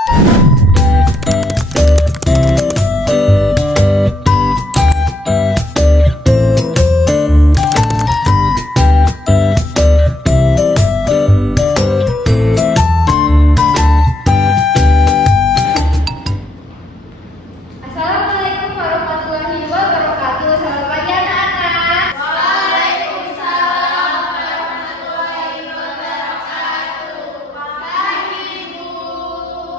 Assalamualaikum warahmatullahi wabarakatuh. Selamat pagi anak-anak. Waalaikumsalam warahmatullahi wabarakatuh. Pagi Bu.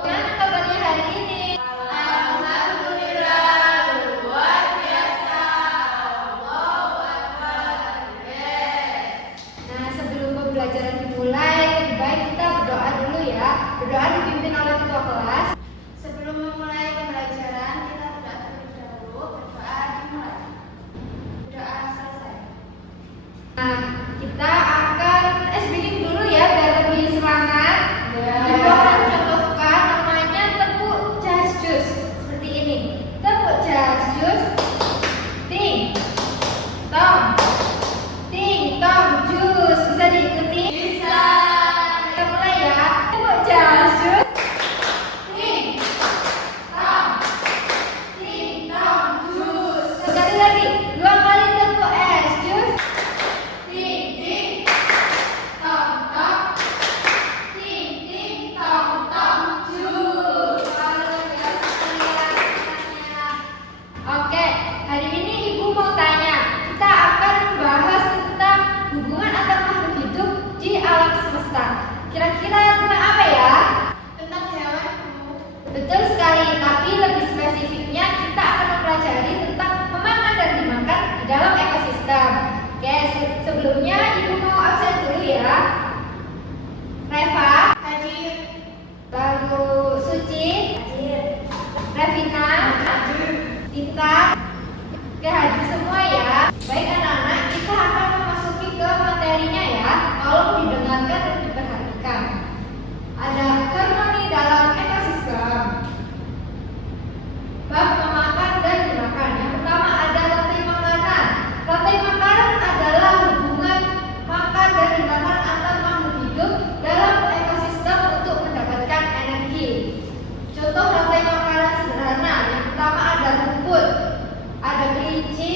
Gimana kabarnya hari ini? Alhamdulillah luar biasa. Allahu Akbar. Yes. Nah, sebelum pembelajaran dimulai, lebih baik kita berdoa dulu ya. Berdoa dipimpin oleh ketua kelas. Sebelum memulai pembelajaran, kita berdoa terlebih dahulu. Berdoa dimulai. Berdoa selesai. Nah, kita akan speaking dulu ya biar lebih semangat. Ya. Ibu akan contohkan namanya tepuk jas jus seperti ini. Tepuk jas jus. Ting, tong, jus. Bisa diikuti? Bisa. Kita mulai ya. Tepuk jas jus. Ting, tong, jus. Sekali lagi, 2 kali tepuk es jus. Ting, ting, tong, jus. Oke, hari ini Ibu mau tanya. Kita akan membahas tentang hubungan antar makhluk hidup di alam semesta. Kira-kira tentang apa ya? Tentang hewan Bu. Betul sekali, tapi lebih spesifiknya kita akan mempelajari tentang memakan dan dimakan di dalam ekosistem. Oke, sebelumnya Ibu mau absen dulu ya. Reva, Hadir. lalu Suci, Hadir. Revina, Dita, oke hadir semua ya. Baik anak-anak, kita akan memasuki ke materinya ya. Tolong didengarkan dan diperhatikan. Ada harmoni dalam ekosistem. Bab memakan dan dimakan. Yang pertama ada rantai makanan. Rantai makanan adalah hubungan makan dan dimakan antar makhluk hidup dalam ekosistem untuk mendapatkan energi. Contoh rantai makanan sederhana. Yang pertama ada rumput, ada kelinci,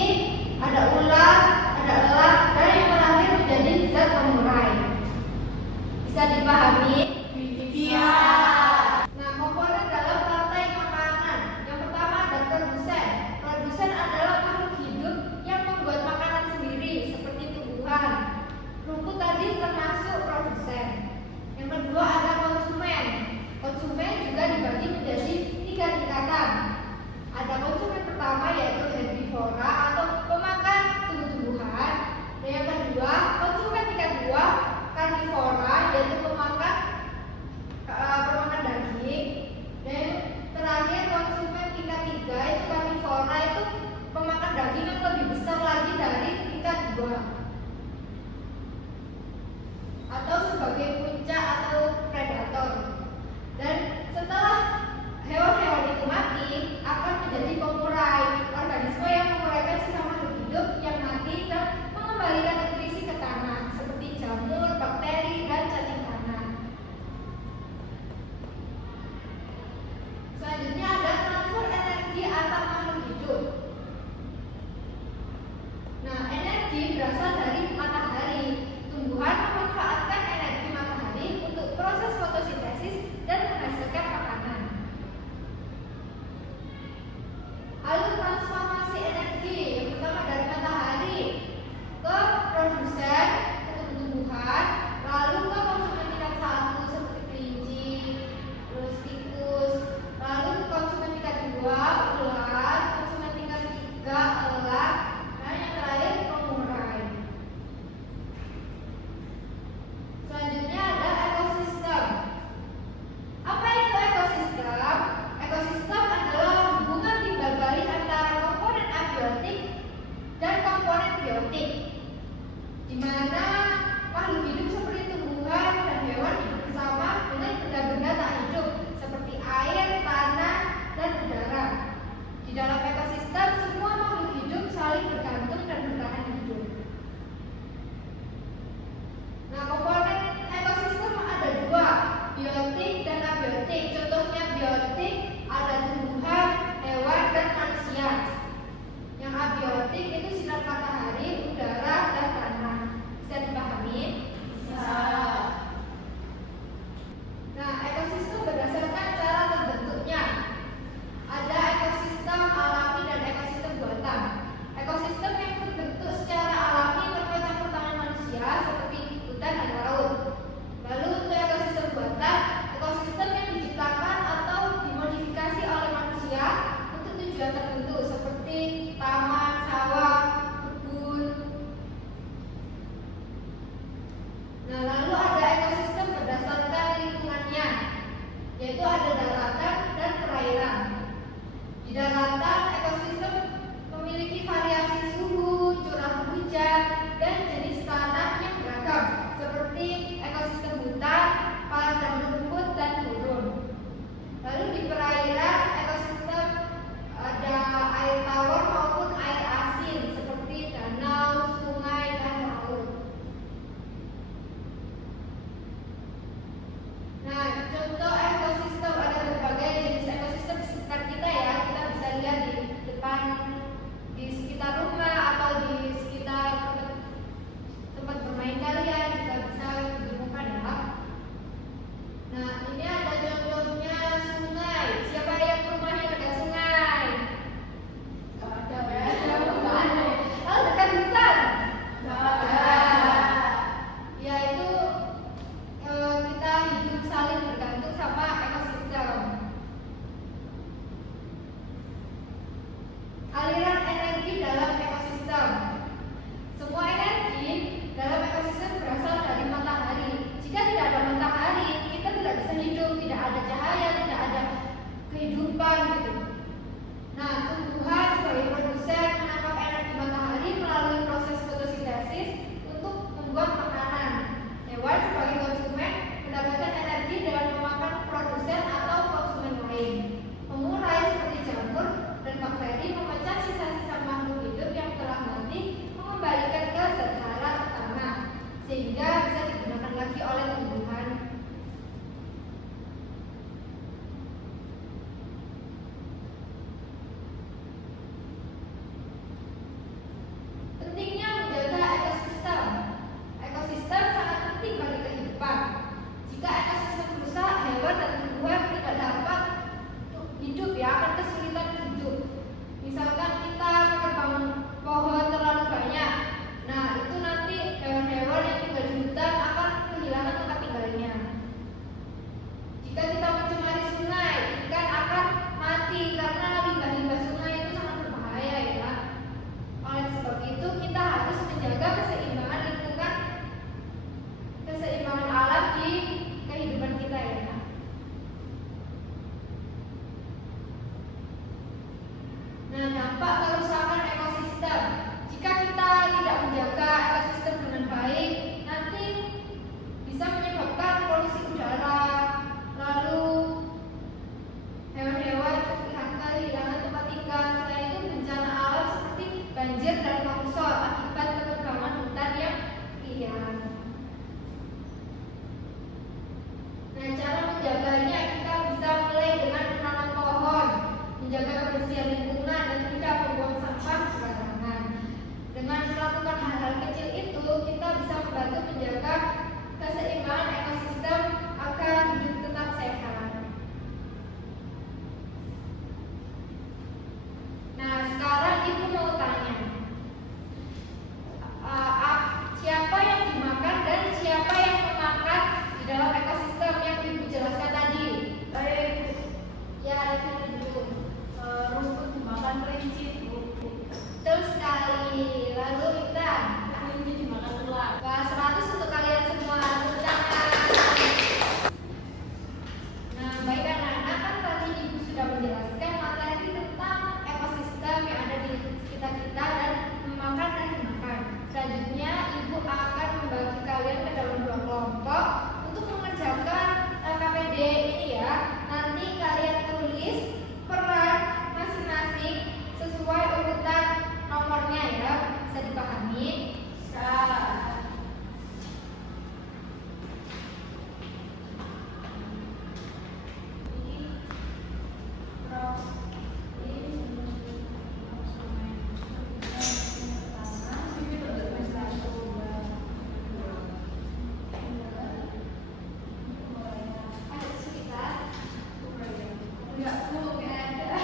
Enggak, Bu, nggak ada.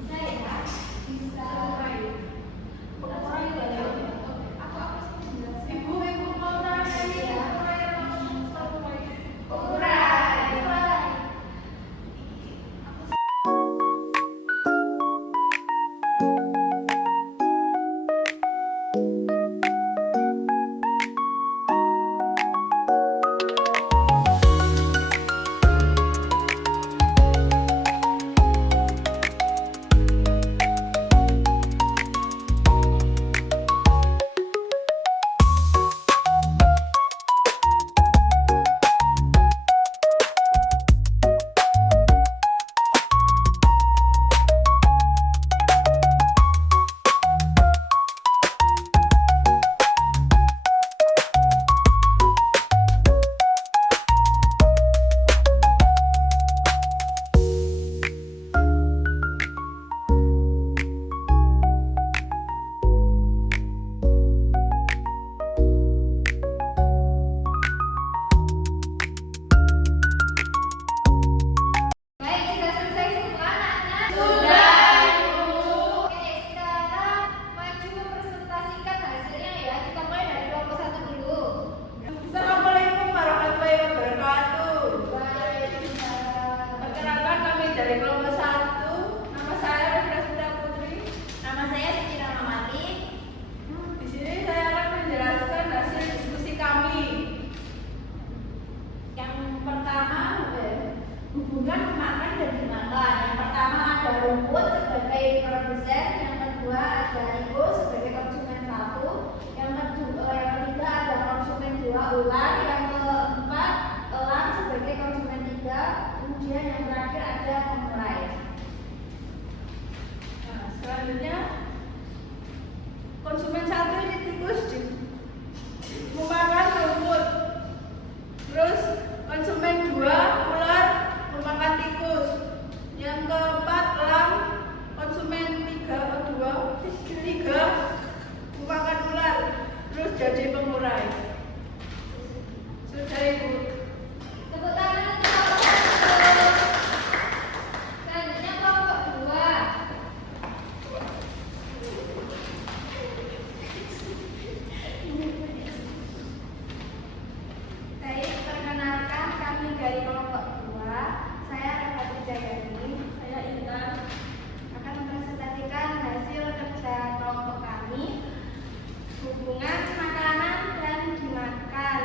Bisa ya? Bisa. Aku sih menjelaskan. Ibu mau nanya ini apa yang Urai. Baik, sudah selesai semua anak-anak? Sudah, Ibu. Oke, sekarang maju presentasikan hasilnya ya. Kita mulai dari kelompok 1 dulu. Assalamualaikum warahmatullahi wabarakatuh. Baik, Perkenalkan kami dari kelompok 1. Nama saya Rafida Putri. Nama saya Siti Rahmawati. Di sini saya akan menjelaskan hasil diskusi kami. Yang pertama, hubungan makan dan dimakan. Yang pertama ada rumput sebagai produsen, yang kedua ada ego sebagai konsumen 1, yang ketiga ada konsumen 2 ular, yang keempat elang sebagai konsumen 3, kemudian yang terakhir ada pemulai. Nah, selanjutnya konsumen 1 ini tikus memakan rumput. Terus konsumen 2 ular memakan tikus. Yang keempat elang, konsumen 3 memakan ular. Terus jadi pengurai. Sudah, Ibu. tepuk tangan untuk kelompok 1. Selanjutnya kelompok 2. Baik, perkenalkan kami dari kelompok 2. Saya Rafati Jayani. Saya Intan. Akan mempresentasikan hasil kerja kelompok kami, hubungan makanan dan dimakan.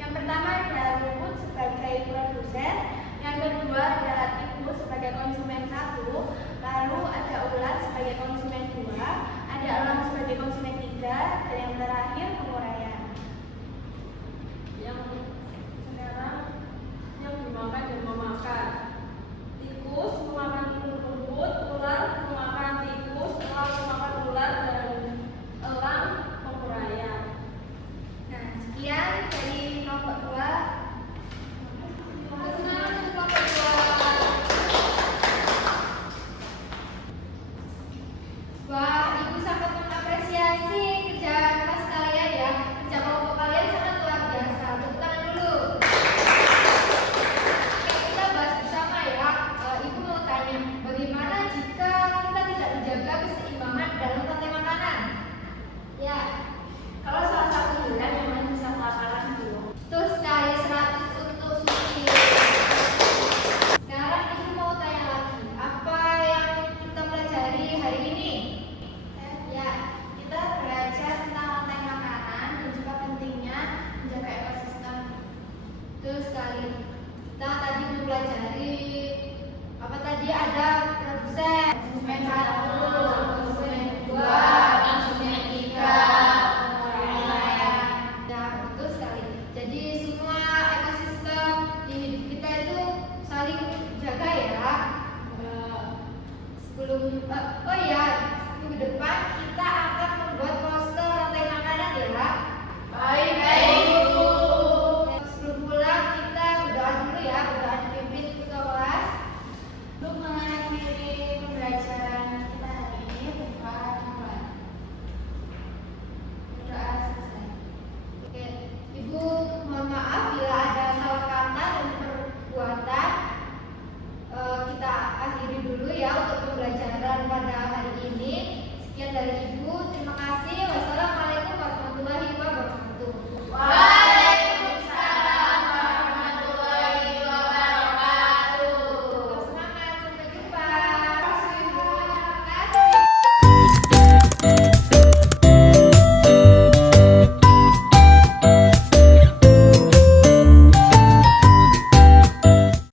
Yang pertama adalah rumput sebagai produsen, yang kedua adalah tikus sebagai konsumen 1, lalu ada ular sebagai konsumen 2, ada elang sebagai konsumen 3, dan yang terakhir penguraian. Yang sekarang yang dimakan dan memakan. Tikus memakan rumput, ular memakan tikus, elang memakan ular, dan elang penguraian. Nah, sekian dari kelompok 2. Tepuk tangan untuk kelompok 2. Wah, Ibu sangat mengapresiasi kerja keras kalian ya. Kerja kelompok kalian sangat luar biasa. Tepuk tangan dulu. Oke, kita bahas bersama ya. Ibu mau tanya, bagaimana jika kita tidak menjaga keseimbangan dalam rantai makanan? Ya, Kalau salah satu bulan yang bisa melakukan dulu. terus sekali 100 untuk sushi. Sekarang Ibu mau tanya lagi, apa yang kita pelajari hari ini? Ya, kita belajar tentang rantai makanan dan juga pentingnya menjaga ekosistem. Betul sekali. Kita tadi mempelajari apa tadi, ada produsen, konsumen 1, konsumen 2, konsumen 3, penguraian. Ya, betul sekali. Jadi semua ekosistem di hidup kita itu saling jaga ya. Sebelum